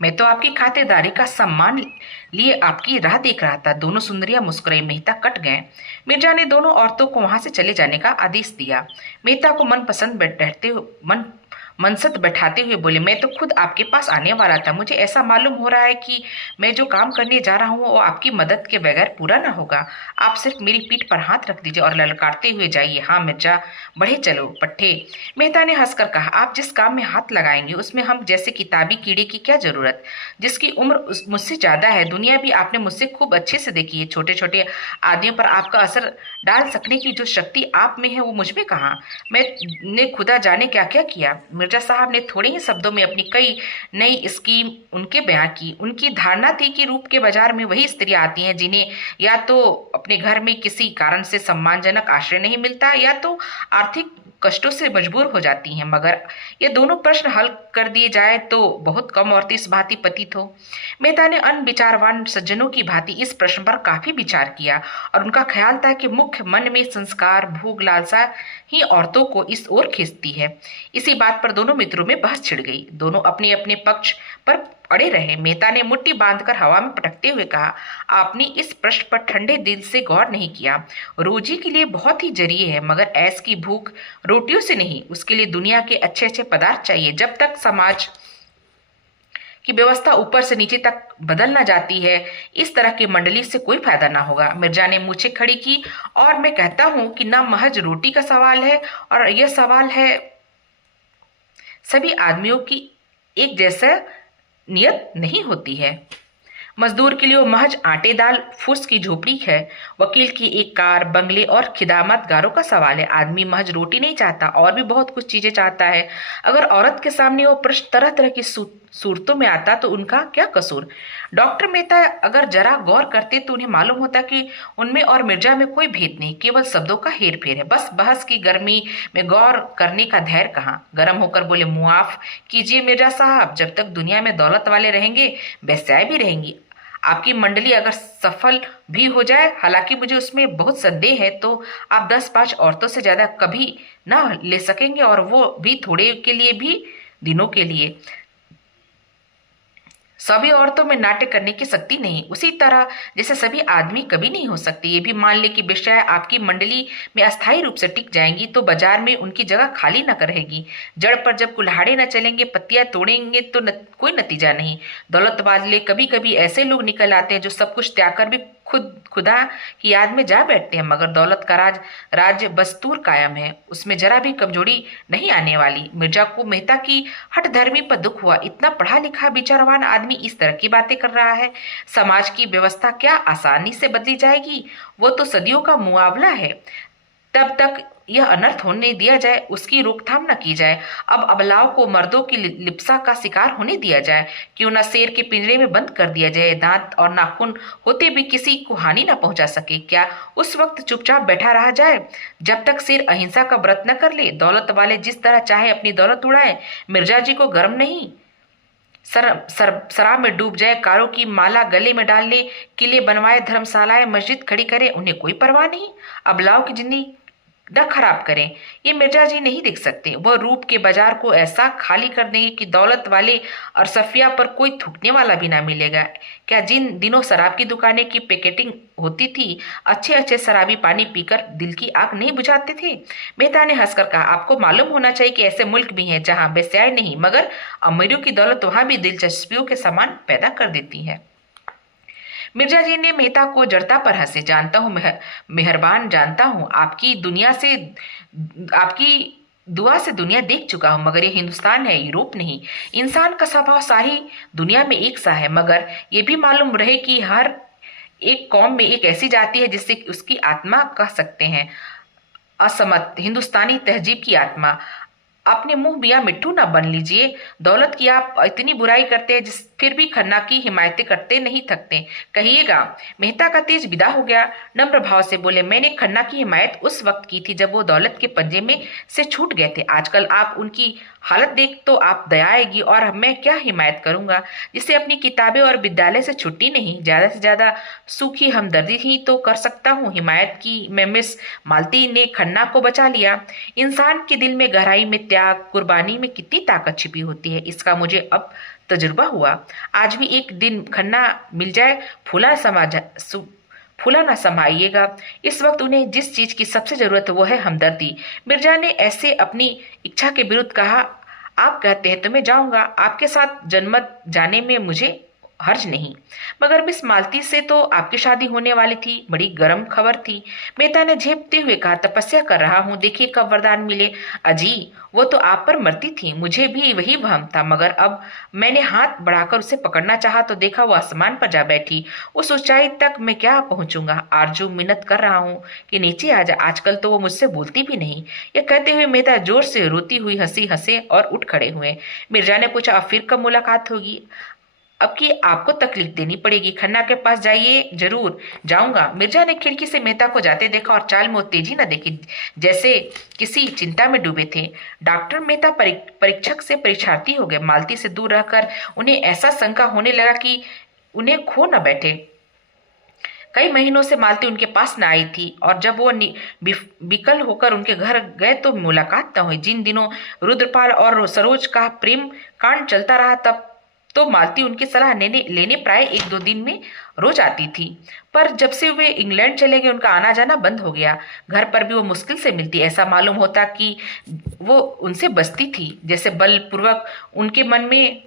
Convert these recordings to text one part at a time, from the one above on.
मैं तो आपकी खातिरदारी का सम्मान लिए आपकी राह देख रहा था। दोनों सुंदरियां मुस्कुराई। मेहता कट गए। मिर्जा ने दोनों औरतों को वहां से चले जाने का आदेश दिया। मेहता को मनसत बैठाते हुए बोले, मैं तो खुद आपके पास आने वाला था। मुझे ऐसा मालूम हो रहा है कि मैं जो काम करने जा रहा हूँ वो आपकी मदद के बगैर पूरा ना होगा। आप सिर्फ मेरी पीठ पर हाथ रख दीजिए और ललकारते हुए जाइए। हाँ मिर्जा, बढ़े चलो पट्टे। मेहता ने हंसकर कहा, आप जिस काम में हाथ लगाएंगे उसमें हम जैसे किताबी कीड़े की क्या जरूरत, जिसकी उम्र मुझसे ज्यादा है। दुनिया भी आपने मुझसे खूब अच्छे से देखी है। छोटे छोटे आदमियों पर आपका असर डाल सकने की जो शक्ति आप में है वो मुझ में कहाँ। मैंने खुदा जाने क्या क्या किया। मिर्जा साहब ने थोड़े ही शब्दों में अपनी कई नई स्कीम उनके बयां की। उनकी धारणा थी कि रूप के बाजार में वही स्त्रियां आती हैं जिन्हें या तो अपने घर में किसी कारण से सम्मानजनक आश्रय नहीं मिलता या तो आर्थिक कष्टों से मजबूर हो जाती हैं। मगर ये दोनों प्रश्न हल कर दिए जाए तो बहुत कम औरतें इस भांति पतित हो। मेहता ने अन्य विचारवान सज्जनों की भांति इस प्रश्न पर काफी विचार किया और उनका ख्याल था कि मुख्य मन में संस्कार, भूख, लालसा ही औरतों को इस ओर खींचती है। इसी बात पर दोनों मित्रों में बहस छिड़ गई। दोनों अपने अपने पक्ष पर अड़े रहे। मेहता ने मुट्ठी बांधकर हवा में पटकते हुए कहा, आपने इस प्रश्न पर ठंडे दिल से गौर नहीं किया। रोजी के लिए बहुत ही जरिए है, मगर ऐस की भूख रोटियों से नहीं, उसके लिए दुनिया के अच्छे अच्छे पदार्थ चाहिए। जब तक समाज की व्यवस्था ऊपर से नीचे तक बदल ना जाती है, इस तरह की मंडली से कोई फायदा ना होगा। मिर्जा ने मूछें खड़ी की, और मैं कहता हूं कि न महज रोटी का सवाल है, और यह सवाल है सभी आदमियों की एक जैसा नियत नहीं होती है। मजदूर के लिए वो महज आटे दाल फुस की झोपड़ी है। वकील की एक कार, बंगले और खिदामत गारों का सवाल है। आदमी महज रोटी नहीं चाहता, और भी बहुत कुछ चीजें चाहता है। अगर औरत के सामने वो प्रश्न तरह तरह की सूरतों में आता तो उनका क्या कसूर। डॉक्टर मेहता अगर जरा गौर करते तो उन्हें मालूम होता कि उनमें और मिर्जा में कोई भेद नहीं, केवल शब्दों का हेर फेर है। बस बहस की गर्मी में गौर करने का धैर्य कहाँ। गर्म होकर बोले, मुआफ कीजिए मिर्जा साहब, जब तक दुनिया में दौलत वाले रहेंगे बेस्याएं भी रहेंगी। आपकी मंडली अगर सफल भी हो जाए, हालांकि मुझे उसमें बहुत संदेह है, तो आप 10-5 औरतों से ज्यादा कभी ना ले सकेंगे, और वो भी थोड़े के लिए, भी दिनों के लिए। सभी औरतों में नाट्य करने की शक्ति नहीं, उसी तरह जैसे सभी आदमी कभी नहीं हो सकते। ये भी मान ले कि बेशक आपकी मंडली में अस्थायी रूप से टिक जाएंगी तो बाजार में उनकी जगह खाली न रहेगी। जड़ पर जब कुल्हाड़े न चलेंगे, पत्तियां तोड़ेंगे तो कोई नतीजा नहीं। दौलत वाले कभी कभी ऐसे लोग निकल आते हैं जो सब कुछ त्याग कर भी खुदा की याद में जा बैठते हैं, मगर दौलत का राज्य बस्तूर कायम है, उसमें जरा भी कमजोरी नहीं आने वाली। मिर्जा को मेहता की हठधर्मी पर दुख हुआ। इतना पढ़ा लिखा विचारवान आदमी इस तरह की बातें कर रहा है। समाज की व्यवस्था क्या आसानी से बदली जाएगी? वो तो सदियों का मुआवला है। तब तक यह अनर्थ होने दिया जाए, उसकी रोकथाम न की जाए। अब अबलाओं को मर्दों की लिप्सा का शिकार होने दिया जाए। क्यों न शेर के पिंजरे में बंद कर दिया जाए। दांत और नाखून होते भी किसी को हानि न पहुंचा सके। क्या उस वक्त चुपचाप बैठा रहा जाए जब तक शेर अहिंसा का व्रत न कर ले? दौलत वाले जिस तरह चाहे अपनी दौलत उड़ाए, मिर्जा जी को गर्म नहीं। शराब में डूब जाए, कारों की माला गले में डाल ले, किले बनवाए, धर्मशालाएं मस्जिद खड़ी करे, उन्हें कोई परवाह नहीं। अबलाओं की जिंदगी न खराब करें, ये मिर्जा जी नहीं देख सकते। वह रूप के बाजार को ऐसा खाली कर देंगे कि दौलत वाले और सफिया पर कोई थूकने वाला भी ना मिलेगा। क्या जिन दिनों शराब की दुकानें की पैकेटिंग होती थी, अच्छे अच्छे शराबी पानी पीकर दिल की आग नहीं बुझाते थे? मेहता ने हंसकर कहा, आपको मालूम होना चाहिए कि ऐसे मुल्क भी हैं जहां बेस्याएं नहीं, मगर अमीरों की दौलत वहां भी दिलचस्पियों के समान पैदा कर देती है। मिर्जा जी ने मेहता को जड़ता पर हंसे। जानता हूँ, मेहरबान, जानता हूँ, आपकी दुआ से दुनिया देख चुका हूं, मगर ये हिंदुस्तान है, यूरोप नहीं। इंसान का स्वभाव सारी दुनिया में एक सा है, मगर ये भी मालूम रहे कि हर एक कौम में एक ऐसी जाति है जिससे उसकी आत्मा कह सकते हैं असमत, हिंदुस्तानी तहजीब की आत्मा। अपने मुंह बिया मिट्टू ना बन लीजिए। दौलत की आप इतनी बुराई करते हैं, जिस फिर भी खन्ना की हिमायतें करते नहीं थकते। कहिएगा। मेहता का तेज विदा हो गया। नम्र भाव से बोले, मैंने खन्ना की हिमायत उस वक्त की थी जब वो दौलत के पंजे में से छूट गए थे। आजकल आप उनकी हालत देख तो आप दया आएगी, और मैं क्या हिमायत करूंगा जिसे अपनी किताबें और विद्यालय से छुट्टी नहीं। ज्यादा से ज्यादा सूखी हमदर्दी ही तो कर सकता हूँ। हिमायत की मैं मिस मालती ने खन्ना को बचा लिया। इंसान के दिल में गहराई में त्याग, कुर्बानी में कितनी ताकत छिपी होती है, इसका मुझे अब तजुर्बा हुआ। आज भी एक दिन खन्ना मिल जाए, फूला ना समाइएगा। इस वक्त उन्हें जिस चीज की सबसे जरूरत है वो है हमदर्दी। मिर्जा ने ऐसे अपनी इच्छा के विरुद्ध कहा, आप कहते हैं तो मैं जाऊंगा, आपके साथ जनमत जाने में मुझे हर्ज नहीं। मगर मिस मालती से तो आपकी शादी होने वाली थी, बड़ी गर्म खबर थी। मेहता ने झेपते हुए कहा, तपस्या कर रहा हूँ, देखिए कब वरदान मिले। अजी, वो तो आप पर मरती थी, मुझे भी वही वहम था, मगर अब मैंने हाथ बढ़ाकर उसे पकड़ना चाहा तो देखा वो आसमान पर जा बैठी। उस ऊंचाई तक मैं क्या पहुंचूंगा? आरजू, मिन्नत कर रहा हूँ कि नीचे आ जा। आजकल तो वो मुझसे बोलती भी नहीं। यह कहते हुए मेहता जोर से रोती हुई हंसी हंसे और उठ खड़े हुए। मिर्जा ने पूछा, अब फिर कब मुलाकात होगी? अब कि आपको तकलीफ देनी पड़ेगी। खन्ना के पास जाइए। जरूर जाऊंगा। मिर्जा ने खिड़की से मेहता को जाते देखा और चाल में वो तेजी न देखी, जैसे किसी चिंता में डूबे थे। डॉक्टर मेहता परीक्षक से परीक्षार्थी हो गए। मालती से दूर रहकर उन्हें ऐसा शंका होने लगा कि उन्हें खो न बैठे। कई महीनों से मालती उनके पास न आई थी और जब वो विकल होकर उनके घर गए तो मुलाकात न हुई। जिन दिनों रुद्रपाल और सरोज का प्रेम कांड चलता रहा, तब तो मालती उनकी सलाह लेने लेने प्राय 1-2 दिन में रोज आती थी। पर जब से वे इंग्लैंड चले गए उनका आना जाना बंद हो गया। घर पर भी वो मुश्किल से मिलती। ऐसा मालूम होता कि वो उनसे बसती थी, जैसे बलपूर्वक उनके मन में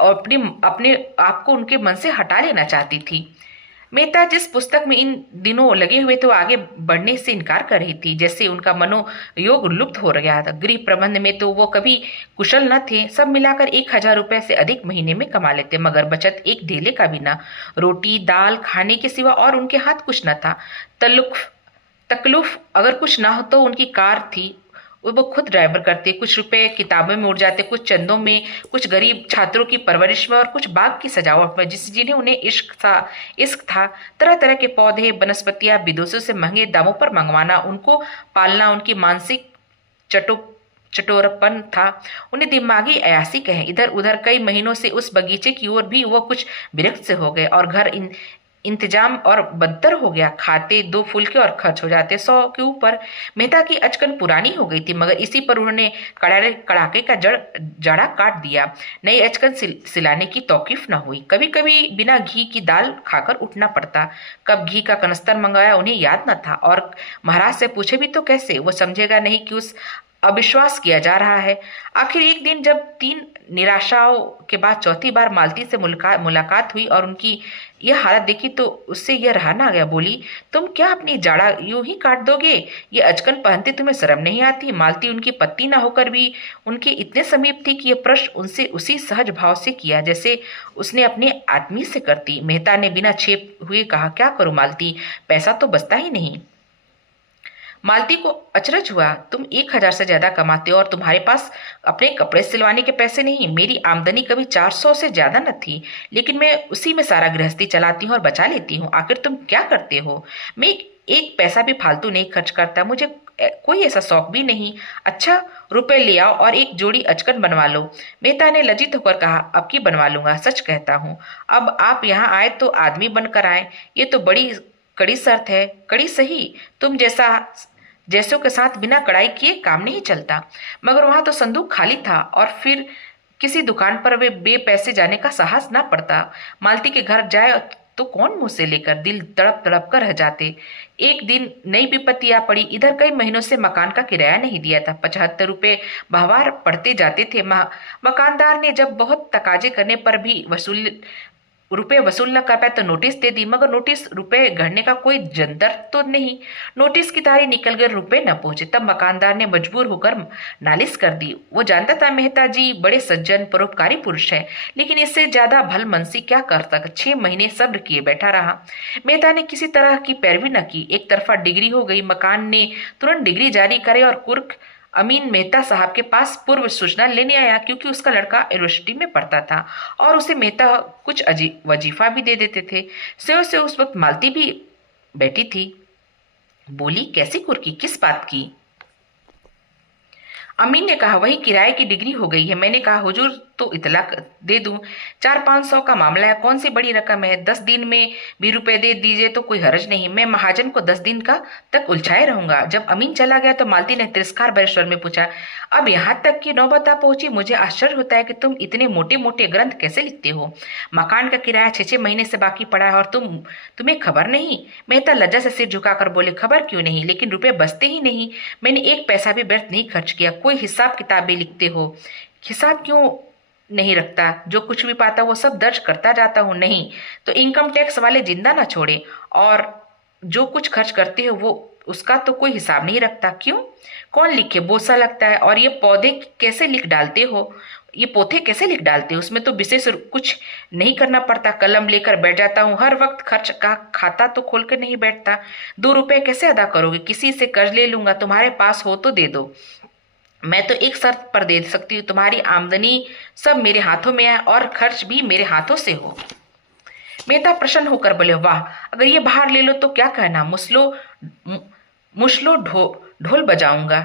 अपने अपने आप को उनके मन से हटा लेना चाहती थी। मेहता जिस पुस्तक में इन दिनों लगे हुए थे वो आगे बढ़ने से इनकार कर रही थी, जैसे उनका मनोयोग लुप्त हो गया था। गृह प्रबंध में तो वो कभी कुशल न थे। सब मिलाकर 1,000 रुपए से अधिक महीने में कमा लेते, मगर बचत एक ढेले का भी ना। रोटी दाल खाने के सिवा और उनके हाथ कुछ न था। तकलुफ अगर कुछ ना हो तो उनकी कार थी, वो खुद ड्राइवर करते। कुछ रुपए किताबों में उड़ जाते, कुछ चंदों में, कुछ गरीब छात्रों की परवरिश में और कुछ बाग की सजावट में, जिन्हें उन्हें इश्क था। तरह तरह के पौधे वनस्पतियां विदेशों से महंगे दामों पर मंगवाना, उनको पालना उनकी मानसिक चटो चटोरपन था। उन्हें दिमागी अयासी कहें। इधर उधर कई महीनों से उस बगीचे की ओर भी वो कुछ विरक्त से हो गए और घर इंतजाम और बदतर हो गया। खाते 2 फुलके और खर्च हो जाते 100 के ऊपर। मेहता की अचकन पुरानी हो गई थी, मगर इसी पर उन्होंने कड़ाके का जड़ा काट दिया। नई अचकन सिलाने की तौकीफ न हुई। कभी कभी बिना घी की दाल खाकर उठना पड़ता। कब घी का कनस्तर मंगाया उन्हें याद न था, और महाराज से पूछे भी तो कैसे? वो समझेगा नहीं कि उस अविश्वास किया जा रहा है। आखिर एक दिन जब 3 निराशाओं के बाद चौथी बार मालती से मुलाकात हुई और उनकी यह हालत देखी तो उससे यह रहा ना गया। बोली, तुम क्या अपनी जाड़ा यूं ही काट दोगे? ये अचकन पहनते तुम्हें शर्म नहीं आती? मालती उनकी पत्नी ना होकर भी उनके इतने समीप थी कि यह प्रश्न उनसे उसी सहज भाव से किया जैसे उसने अपने आदमी से करती। मेहता ने बिना छेप हुए कहा, क्या करूं मालती, पैसा तो बचता ही नहीं। मालती को अचरज हुआ, तुम 1,000 से ज्यादा कमाते हो और तुम्हारे पास अपने कपड़े सिलवाने के पैसे नहीं। मेरी आमदनी कभी 400 से ज्यादा न थी, लेकिन मैं उसी में सारा गृहस्थी चलाती हूँ और बचा लेती हूँ। आखिर तुम क्या करते हो? मैं एक पैसा भी फालतू नहीं खर्च करता, मुझे कोई ऐसा शौक भी नहीं। अच्छा, रुपए ले आओ और एक जोड़ी अचकन बनवा लो। मेहता ने लज्जित होकर कहा, अब की बनवा लूंगा, सच कहता हूँ। अब आप यहाँ आए तो आदमी बनकर आए, ये तो बड़ी कड़ी शर्त है। कड़ी सही, तुम जैसों के साथ बिना कड़ाई किए काम नहीं चलता। मगर वहां तो संदूक खाली था और फिर किसी दुकान पर वे पैसे जाने का साहस ना पड़ता। मालती के घर जाए तो कौन मुंह से लेकर, दिल तड़प तड़प कर रह जाते। एक दिन नई विपत्ति आ पड़ी। इधर कई महीनों से मकान का किराया नहीं दिया था। 75 रुपए बहवार पड़ते जाते थे। मकानदार ने जब बहुत तकाजे करने पर भी रुपए वसूल न कर पाए तो नोटिस दे दी, मगर नोटिस रुपए गढ़ने का कोई जंतर तो नहीं। नोटिस की तारीख निकल गई, रुपए न पहुंचे। तब मकानदार ने मजबूर होकर नालिश कर दी। वो जानता था मेहता जी बड़े सज्जन परोपकारी पुरुष है, लेकिन इससे ज्यादा भलमनसी क्या कर सकता। 6 महीने सब्र किए बैठा रहा। मेहता ने किसी तरह की पैरवी न की। एक तरफा डिग्री हो गई। मकान ने तुरंत डिग्री जारी करे और कुर्क अमीन मेहता साहब के पास पूर्व सूचना लेने आया, क्योंकि उसका लड़का यूनिवर्सिटी में पढ़ता था और उसे मेहता कुछ वजीफा भी दे देते थे। से उस वक्त मालती भी बैठी थी। बोली, कैसी कुर्की, किस बात की? अमीन ने कहा, वही किराए की डिग्री हो गई है। मैंने कहा, हुजूर तो इतला दे दूं। 400-500 का मामला है, कौन सी बड़ी रकम है। 10 दिन में भी रुपए दे दीजिए तो कोई हर्ज नहीं। मैं महाजन को 10 दिन का तक उलझाए रहूंगा। जब अमीन चला गया तो मालती ने तिरस्कार भरे स्वर में पूछा, अब यहाँ तक की नौबत आ पहुंची। मुझे आश्चर्य होता है कि तुम इतने मोटे मोटे ग्रंथ कैसे लिखते हो। मकान का किराया 6-6 महीने से बाकी पड़ा है और तुम्हें खबर नहीं। मेहता लज्जा से सिर झुकाकर बोले, खबर क्यों नहीं, लेकिन रुपए बचते ही नहीं। मैंने एक पैसा भी व्यर्थ नहीं खर्च किया। कोई हिसाब किताब भी लिखते हो? हिसाब क्यों नहीं रखता, जो कुछ भी पाता वो सब दर्ज करता जाता हूँ। नहीं तो इनकम टैक्स वाले जिंदा ना छोड़े। और जो कुछ खर्च करते हो वो उसका तो कोई हिसाब नहीं रखता। क्यों? कौन लिखे, बोसा लगता है। और ये पौधे कैसे लिख डालते हो, ये पोथे कैसे लिख डालते हो? उसमें तो विशेष कुछ नहीं करना पड़ता, कलम लेकर बैठ जाता हूँ। हर वक्त खर्च का खाता तो खोल कर नहीं बैठता। 2 रुपए कैसे अदा करोगे? किसी से कर्ज ले लूंगा, तुम्हारे पास हो तो दे दो। मैं तो एक शर्त पर दे सकती हूँ, तुम्हारी आमदनी सब मेरे हाथों में है और खर्च भी मेरे हाथों से हो। मेहता प्रसन्न होकर बोले, वाह, अगर ये बाहर ले लो तो क्या कहना, मुसलो ढोल बजाऊंगा।